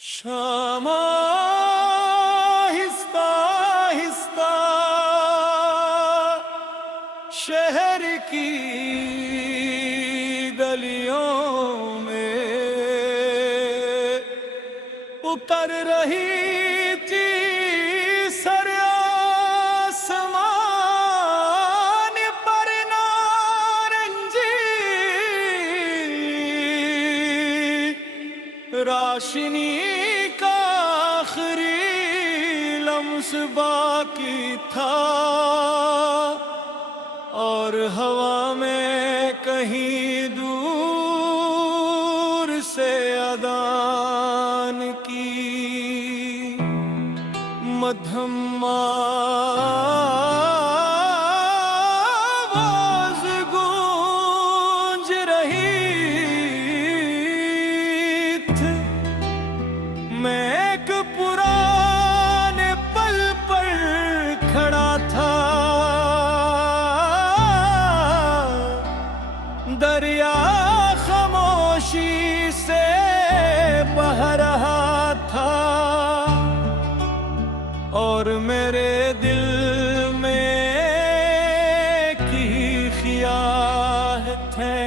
शामा आहिस्ता आहिस्ता शहर की गलियों में उतर रही थी सर आसमान पर नारंगी राशनी का आखिरी लम्स बाकी था और हवा में कहीं दूर से अदान की मध्यम आवाज गूंज रही थी। मैं एक पुराने पल पर खड़ा था, दरिया खामोशी से बह रहा था और मेरे दिल में की ख्याल थे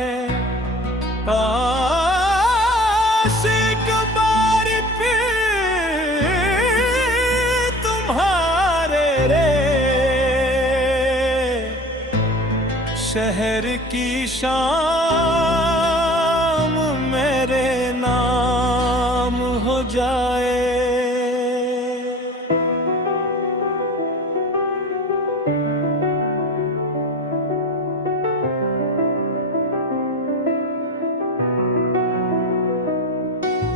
काश एक बार फिर तुम्हारे रे शहर की शाम मेरे नाम हो जाए।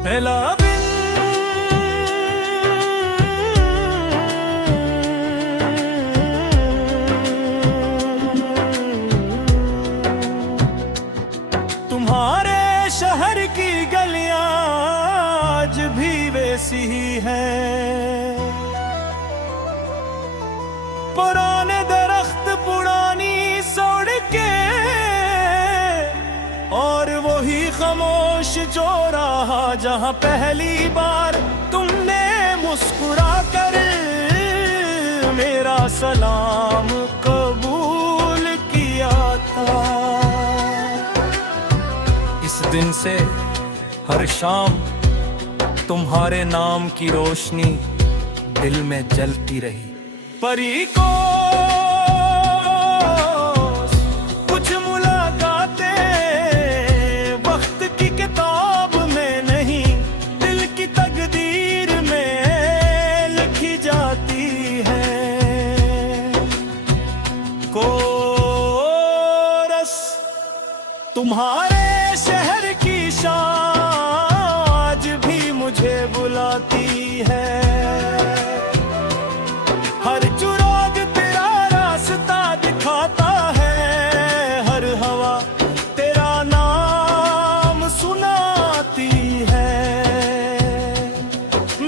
पहला दिन तुम्हारे शहर की गलियां आज भी वैसी ही हैं। पुराने दरख्त, पुरानी सड़कें और वही खामोश चौराहा जहां पहली बार तुमने मुस्कुरा कर मेरा सलाम कबूल किया था। इस दिन से हर शाम तुम्हारे नाम की रोशनी दिल में जलती रही। परी को कुछ मुलाकातें वक्त की किताब में नहीं, दिल की तकदीर में लिखी जाती है। कोरस तुम्हारे शहर की शान आज भी मुझे बुलाती है। हर चुराग तेरा रास्ता दिखाता है, हर हवा तेरा नाम सुनाती है।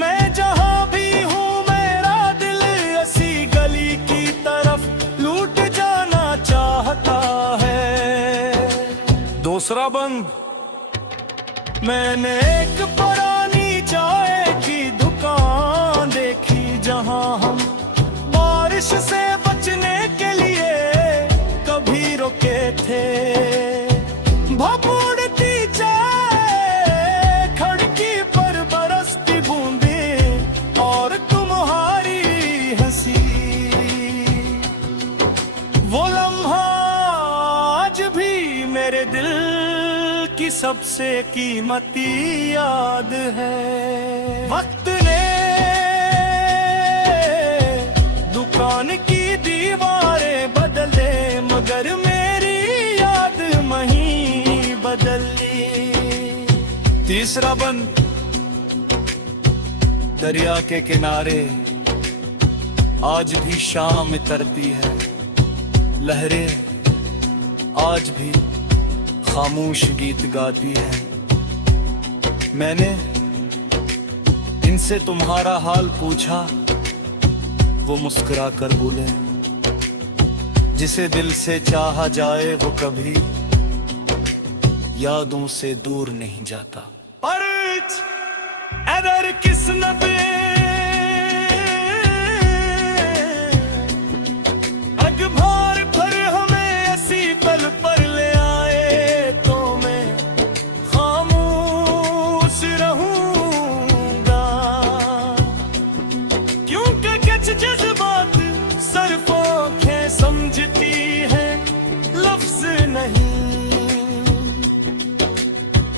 मैं जहां भी हूँ मेरा दिल ऐसी गली की तरफ लूट जाना चाहता है। दूसरा बंद मैंने एक पुरानी चाय की दुकान देखी जहां हम बारिश से बचने के लिए कभी रुके थे। भभूड़ती चाय, खिड़की पर बरसती बूंदें और तुम्हारी हंसी, वो लम्हा आज भी मेरे दिल की सबसे कीमती याद है। वक्त ने दुकान की दीवारें बदल दे मगर मेरी याद नहीं बदली। तीसरा बंद दरिया के किनारे आज भी शाम उतरती है। लहरें आज भी खामोश गीत गाती है। मैंने इनसे तुम्हारा हाल पूछा, वो मुस्कुरा कर बोले जिसे दिल से चाहा जाए वो कभी यादों से दूर नहीं जाता। पर एदर मसनदे अखबार पर हमें ऐसी पल पर ले आए तो मैं खामोश रहूंगा, क्योंकि कुछ जज्बात सिर्फ आंखें समझती हैं, लफ्ज नहीं।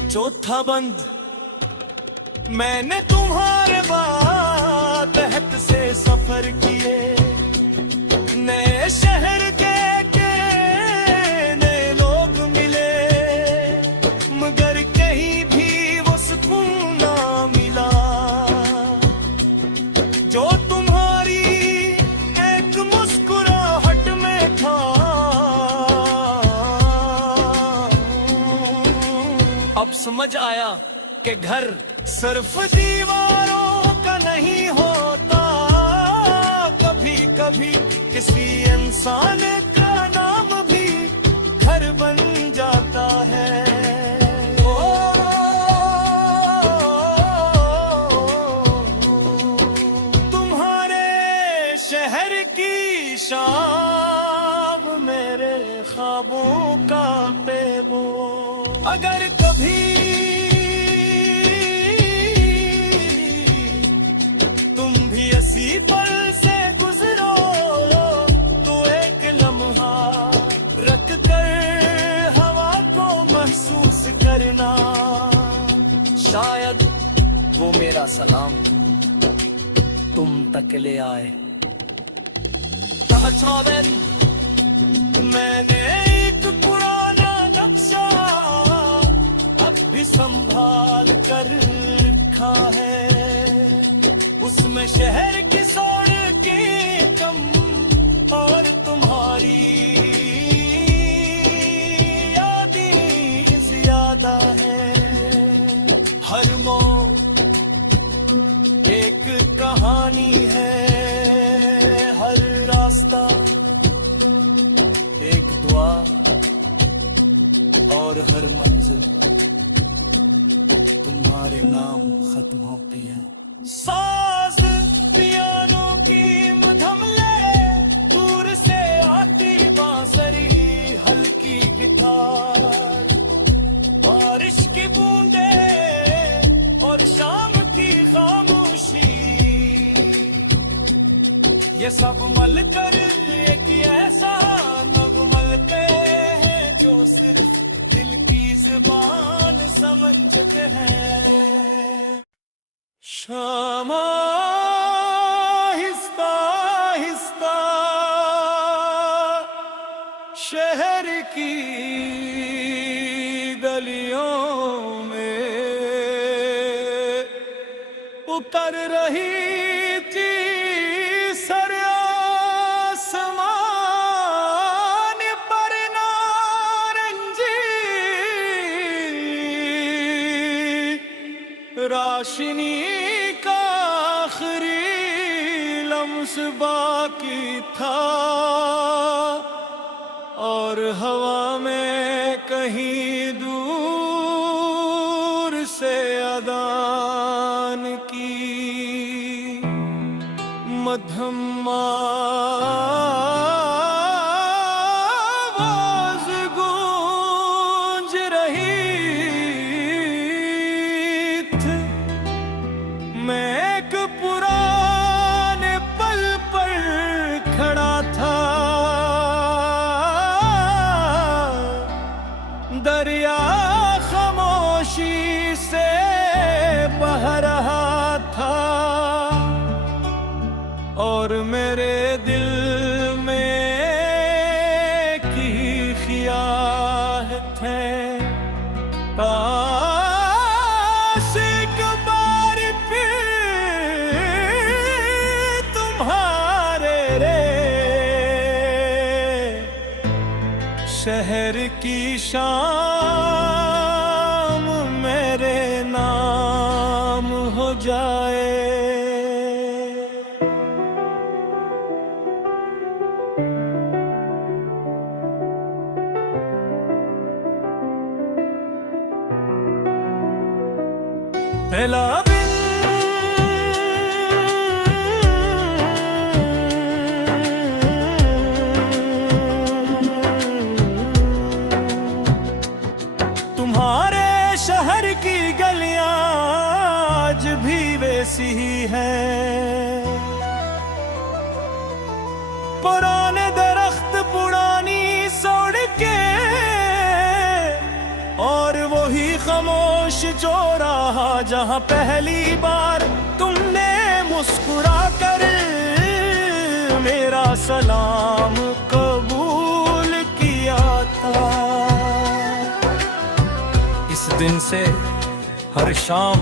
चौथा बंद मैंने तुम्हारे बाद तहत से सफर किए, नए शहर के नए लोग मिले, मगर कहीं भी वो सुकून ना मिला जो तुम्हारी एक मुस्कुराहट में था। अब समझ आया कि घर सिर्फ दीवारों का नहीं होता, कभी कभी किसी इंसान का नाम भी घर बन जाता है। ओ, तुम्हारे शहर की शाम मेरे ख्वाबों का पेबो, अगर कभी पल से गुजरो तो एक लम्हा रख कर हवा को महसूस करना, शायद वो मेरा सलाम तुम तक ले आए। मैंने एक पुराना नक्शा अब भी संभाल कर रखा है, उसमें शहर की सड़कें कम और तुम्हारी यादें ज्यादा है। हर मोड़ एक कहानी है, हर रास्ता एक दुआ और हर मंजिल तुम्हारे नाम खत्म होती है। साज पियानो की मधम ले, दूर से आती बांसुरी हल्की गिटार, बारिश की बूंदे और शाम की खामोशी, ये सब मिलकर एक ऐसा नगमल के हैं जो सिर्फ दिल की जुबान समझते हैं। शाम आहिस्ता आहिस्ता शहर की गलियों में उतर रही थी, सर आसमान पर नारंगी राशनी का आखिरी लम्स बाकी था, और हवा में कहीं दूर से अदान की मध्यम आवाज गूंज रही थी। मैं एक पुराने पल पर खड़ा था, दरिया खामोशी से बह रहा था, और मेरे दिल में की ख्यालें काश एक बार फिर तुम्हारे शहर की शाम मेरे नाम हो जाए। पहला बिन आज भी वैसी ही है। पुराने दरख्त पुरानी सड़कें और वही खामोश जो रहा जहां पहली बार तुमने मुस्कुरा कर मेरा सलाम कबूल किया था। इस दिन से हर शाम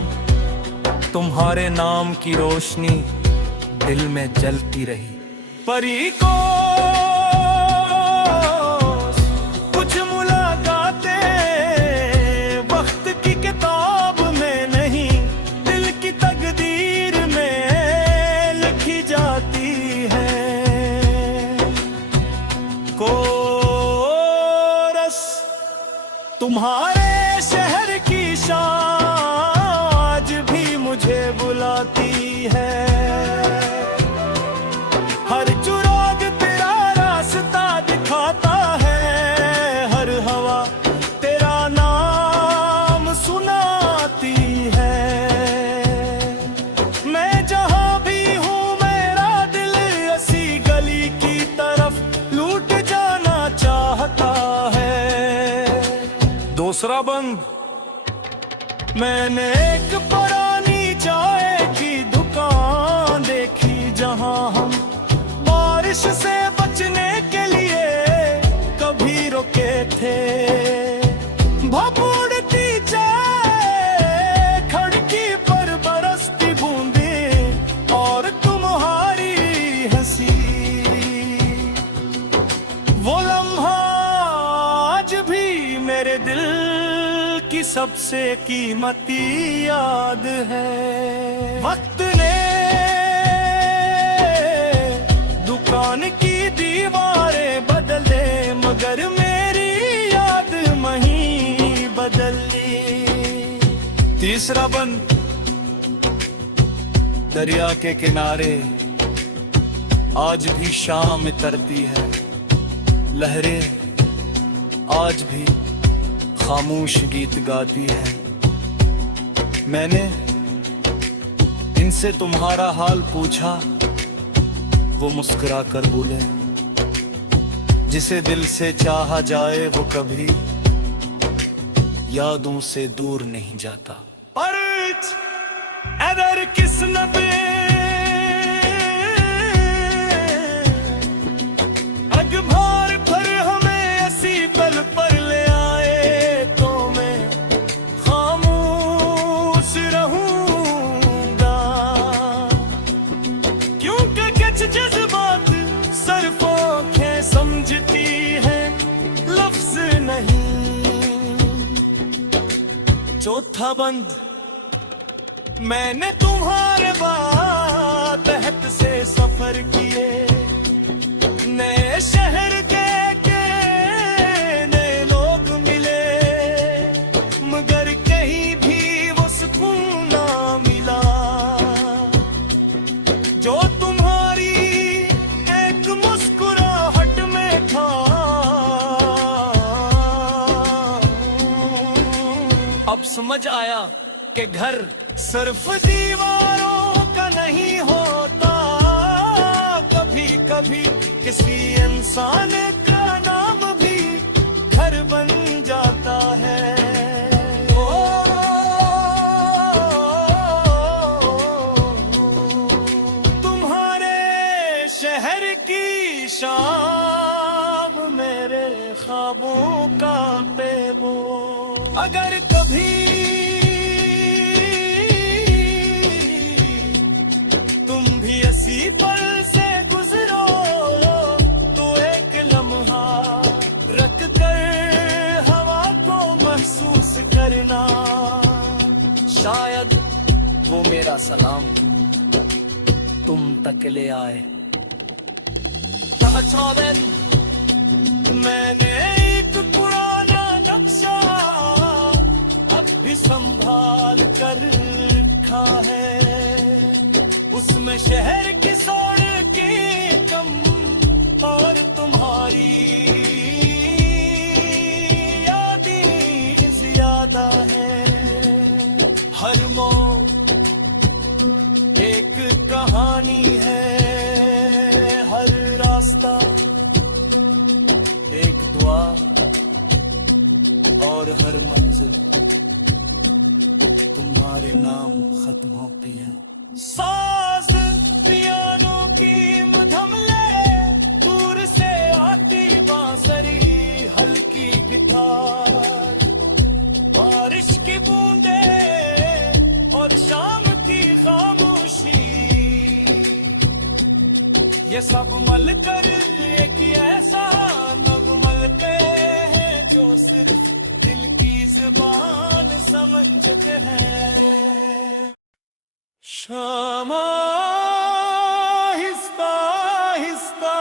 तुम्हारे नाम की रोशनी दिल में जलती रही। परी को कुछ मुलाकातें वक्त की किताब में नहीं, दिल की तकदीर में लिखी जाती है। कोरस तुम्हारे शहर की शान आज भी मुझे बुलाती है। हर चुराग तेरा रास्ता दिखाता है, हर हवा तेरा नाम सुनाती है। मैं जहां भी हूँ मेरा दिल ऐसी गली की तरफ लूट जाना चाहता है। दूसरा बंद, मैंने एक पुरानी चाय की दुकान देखी जहां हम बारिश से बचने के लिए कभी रुके थे। भभूड़ती चाय खिड़की पर बरसती बूंदें और तुम्हारी हंसी, वो लम्हा आज भी मेरे दिल की सबसे कीमती याद है। वक्त ने दुकान की दीवारें बदले मगर मेरी याद नहीं बदली। तीसरा बंद, दरिया के किनारे आज भी शाम तरती है। लहरें आज भी खामोश गीत गाती है। मैंने इनसे तुम्हारा हाल पूछा, वो मुस्कुरा कर बोले जिसे दिल से चाहा जाए वो कभी यादों से दूर नहीं जाता। पर अगर किस नबे अखबार पर हमें ऐसी पल पर ले आए तो मैं खामोश रहूंगा, क्योंकि कुछ जज्बात सिर्फ आंखें समझती हैं, लफ्ज नहीं। चौथा बंद, मैंने तुम्हारे बाद तहत से सफर किए, नए शहर के नए लोग मिले, मगर कहीं भी वो सुकून ना मिला जो तुम्हारी एक मुस्कुराहट में था। अब समझ आया कि घर सिर्फ दीवारों का नहीं होता, कभी कभी किसी इंसान का नाम भी घर बन जाता है। तुम्हारे शहर की शाम मेरे ख्वाबों का पेबो। अगर कभी तुम भी इसी पल से गुजरो तो एक लम्हा रख कर हवा को महसूस करना, शायद वो मेरा सलाम तुम तक ले आए। मैंने एक पुराना नक्शा अब भी संभाल कर रखा है, उसमें शहर की सड़कें कम और तुम्हारी यादें ज्यादा है। हर मोड़ हर मंजिल तुम्हारे नाम खत्म होती है। साज पियानो की मधम ले, दूर से आती बांसुरी हल्की गिटार, बारिश की बूंदे और शाम की खामोशी, ये सब मिलकर एक ऐसा नगमलते हैं जो सिर्फ दिल की जुबान समझते हैं। शामा आहिस्ता आहिस्ता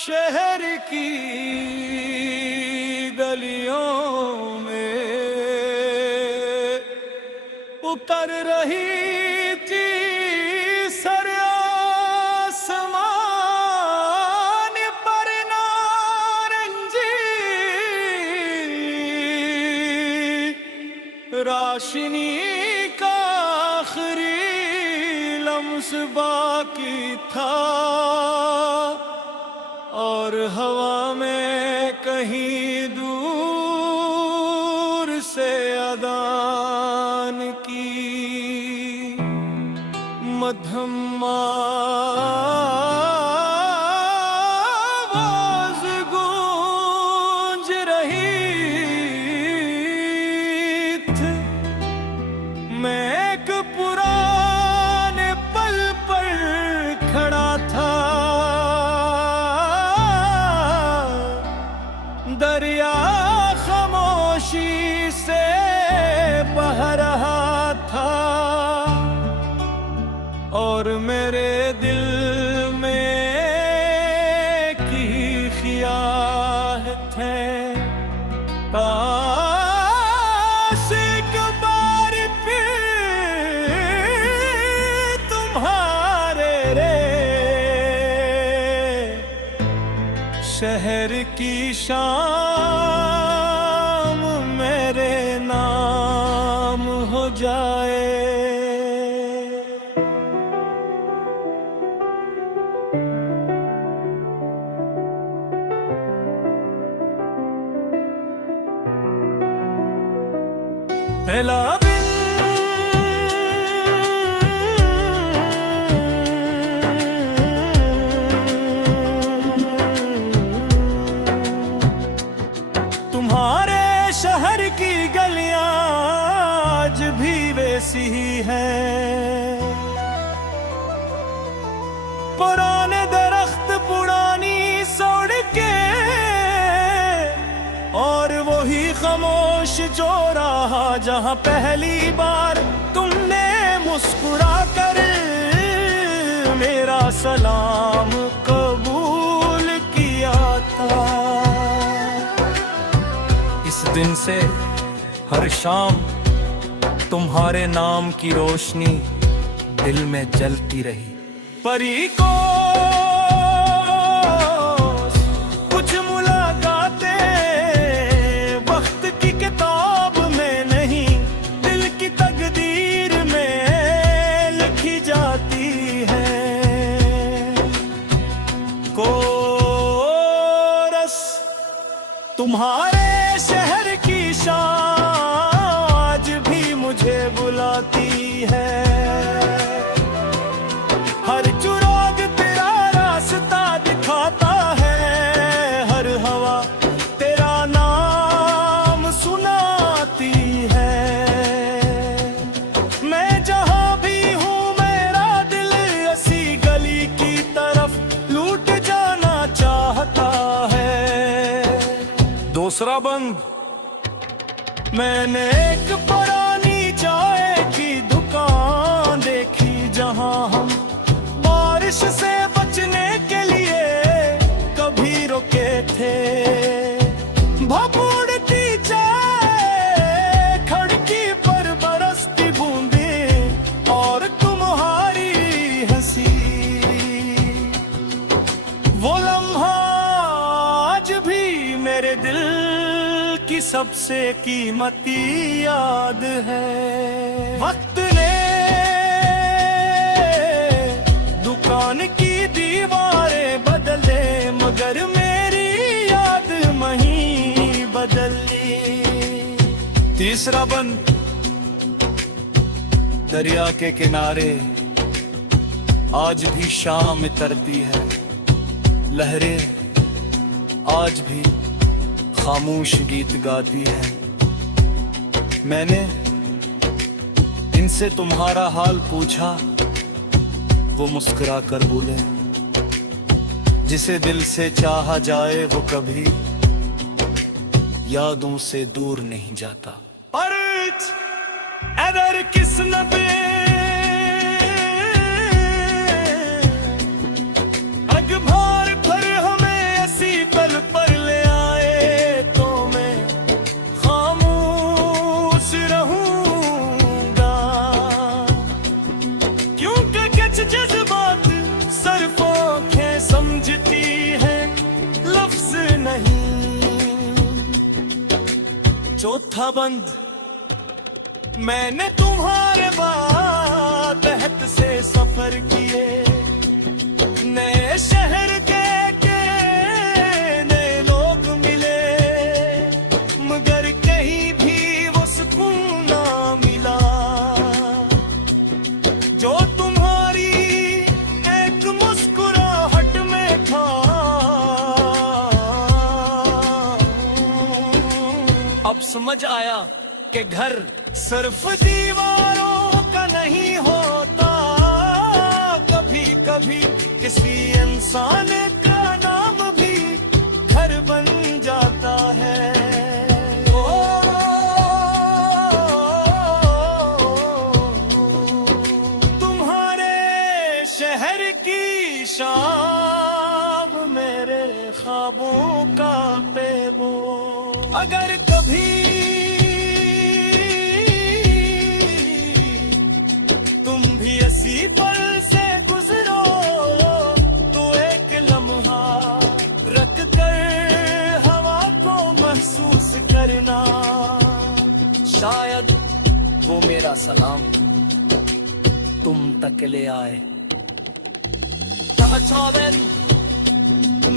शहर की गलियों में उतर रही थी सर आसमान पर नारंगी राशनी का आखिरी लम्स बाकी था, और हवा में कहीं दूर से अदान की मध्यम आवाज गूंज रही थी। मैं एक पुराने पल पर खड़ा था, दरिया खामोशी से बह रहा था, और मेरे दिल में की ख्याल थे काश एक बार फिर तुम्हारे रे शहर की शाम मेरे नाम हो जाए। पहला दिन तुम्हारे शहर की गलियां आज भी वैसी ही हैं, पुराने दरख्त पुरानी सड़कें और वही खामोश जो रहा जहां पहली बार तुमने मुस्कुरा कर मेरा सलाम कबूल किया था। इस दिन से हर शाम तुम्हारे नाम की रोशनी दिल में जलती रही। परी को कुछ मुलाकातें वक्त की किताब में नहीं, दिल की तकदीर में लिखी जाती है। कोरस तुम्हारे शहर की शान आज भी मुझे बुलाती है, हर चुराग तेरा रास्ता दिखाता है, हर हवा तेरा नाम सुनाती है। मैं जहां भी हूँ मेरा दिल ऐसी गली की तरफ लूट जाना चाहता है। दूसरा बंद मैंने एक पुरानी चाय की दुकान देखी जहां हम बारिश से बचने के लिए कभी रुके थे। भभूड़ती चाय खिड़की पर बरसती बूंदें और तुम्हारी हंसी, वो लम्हा आज भी मेरे दिल की सबसे कीमती याद है। वक्त ने दुकान की दीवारें बदल दे मगर मेरी याद वहीं तीसरा बंद, दरिया के किनारे आज भी शाम तरती है, लहरें आज भी खामोश गीत गाती है। मैंने इनसे तुम्हारा हाल पूछा, वो मुस्कुरा कर बोले, जिसे दिल से चाहा जाए वो कभी यादों से दूर नहीं जाता। पर अगर किस्मत अखबार पर हमें ऐसी पल पर ले आए तो मैं खामोश रहूंगा, क्योंकि कुछ जज्बात सिर्फ आंखें समझती हैं, लफ्ज नहीं। चौथा बंद, मैंने तुम्हारे बाद तहत से सफर किए, नए शहर के नए लोग मिले, मगर कहीं भी वो सुकून ना मिला जो तुम्हारी एक मुस्कुराहट में था। अब समझ आया कि घर सिर्फ दीवारों का नहीं होता, कभी कभी किसी इंसान का नाम भी घर बन जाता है। तुम्हारे शहर की शाम मेरे ख्वाबों का पेबो, अगर कभी इसी पल से गुजरो तो एक लम्हा रख कर हवा को महसूस करना, शायद वो मेरा सलाम तुम तक ले आए।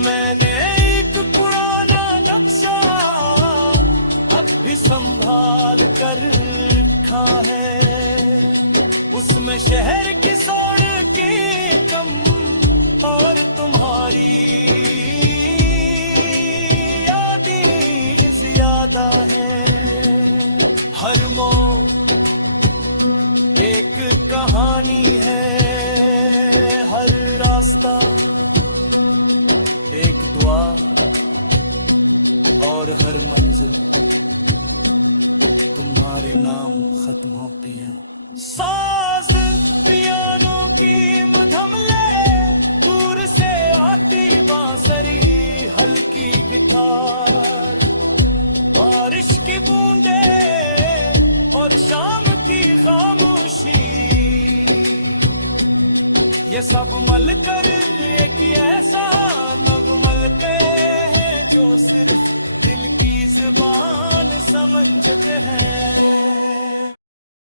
मैंने एक पुराना नक्शा अब भी संभाल कर रखा है, उसमें शहर की सड़कें कम और तुम्हारी यादें ज्यादा है। हर मोड़ एक कहानी है, हर रास्ता एक दुआ और हर मंजिल तुम्हारे नाम खत्म होती है। साज पियानो की मधम ले, दूर से आती बांसुरी हल्की गिटार, बारिश की बूंदे और शाम की खामोशी, ये सब मिलकर एक ऐसा नगमल के हैं जो सिर्फ दिल की जुबान समझते हैं।